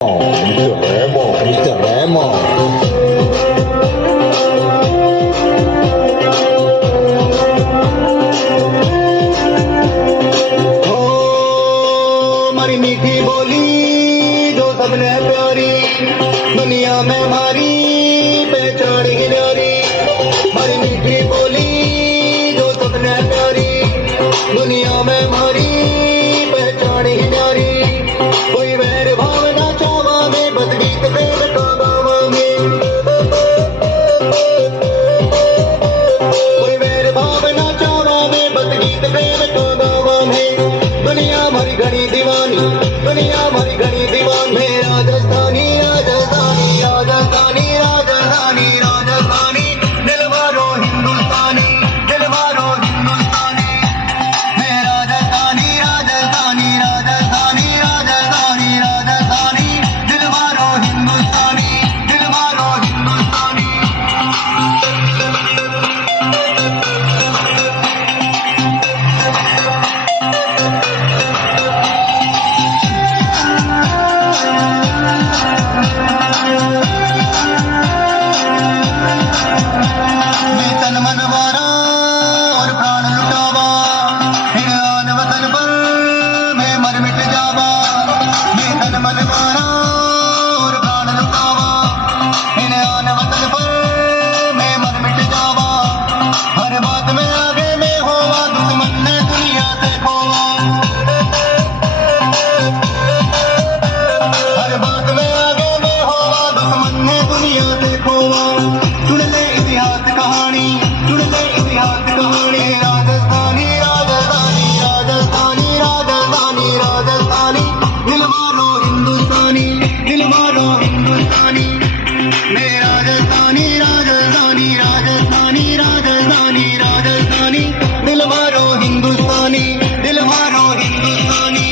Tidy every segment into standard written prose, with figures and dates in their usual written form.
Mr. Remo, Mr. Remo. ओ मारी मीठी बोली जो सबने प्यारी दुनिया में हमारी पहचान ही न्यारी। मारी मीठी बोली जो सबने प्यारी दुनिया में हमारी पहचान ही न्यारी। कोई वैर भावना चावा में बस गीत प्रेम का गावांगे। कोई वैर भावना चावा में बस गीत प्रेम का गावांगे। दुनिया हमारी घनी दीवानी, दुनिया हमारी घनी दीवानी। राजस्थानी राजस्थानी राजस्थानी राजस्थानी राजस्थानी दिलवारो हिंदुस्तानी, दिलवारो हिंदुस्तानी। मैं राजस्थानी राजस्थानी राजस्थानी राजस्थानी राजस्थानी दिलवारो हिंदुस्तानी, दिलवारो हिंदुस्तानी। मैं तन मन वारा और प्राण लुटावा, इन आन वतन पर मैं मर मिट जावा। मैं तन मन वारा और प्राण लुटावा, इन आन वतन पर मैं मर मिट जावा। हर बात में आगे मैं होवा, दुश्मन ने दुनिया से खोवा। हर बात में आगे मैं होवा, दुश्मन ने दुनिया से खोवा। सुन ले इतिहास कहानी, सुन ले इतिहास कहानी। राजस्थानी राजस्थानी राजस्थानी राजस्थानी राजस्थानी दिलवारो हिंदुस्तानी, दिलवारो हिंदुस्तानी। मैं राजस्थानी राजस्थानी राजस्थानी राजस्थानी राजस्थानी दिलवारो हिंदुस्तानी, दिलवारो हिंदुस्तानी।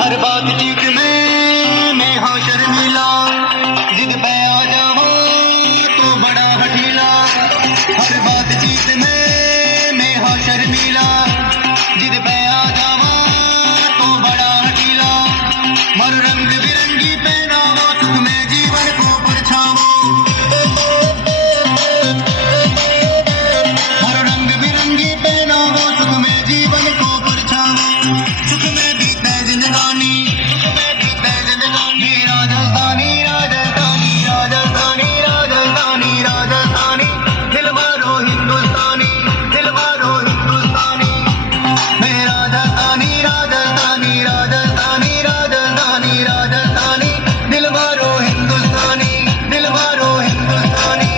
हर बातचीत में मैं हाँ शर्मीला, जिद पे आ जावा तो बड़ा हठीला। हर बातचीत में मैं हाँ शर्मीला, जिद पे आ जावा तो बड़ा हठीला। मर रंग बिरंगी पहनावो, सुख में जीवन को परछावो। हर रंग बिरंगी पहनावो, सुख में जीवन को परछावो। सुख में बीते जिंदगानी, सुख में बीते जिंदगानी। राजस्थानी राजस्थानी राजस्थानी राजस्थानी राजस्थानी दिलवारो हिंदुस्तानी, दिलवारो हिंदुस्तानी। मैं राजस्थानी राजस्थानी राजस्थानी राजस्थानी राजस्थानी दिलवारो हिंदुस्तानी, दिलवारो हिंदुस्तानी।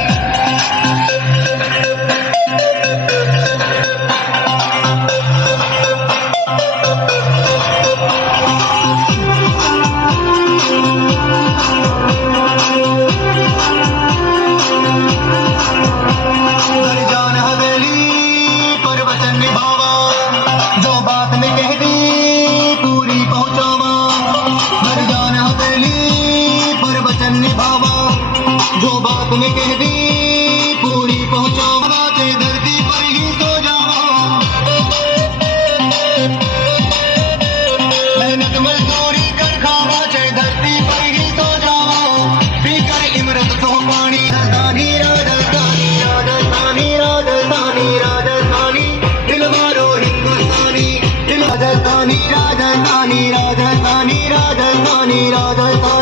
घर जान हवेली पर वचन निभावा, जो बात में कह दी पूरी पहुंचावा। घर जान हवेली पर वचन निभावा, जो बात में कह दी पूरी पहुंचावा। जे धरती पर ही सो जावा, मेहनत मजदूरी कर खावा। जे धरती पर ही सो जावा, पीकर इमरत तो पानी। राजस्थानी राजस्थानी राजस्थानी राजस्थानी राजस्थानी दिलवारो हिंदुस्तानी, राजस्थानी राजस्थानी राजस्थानी राजस्थानी राजस्थानी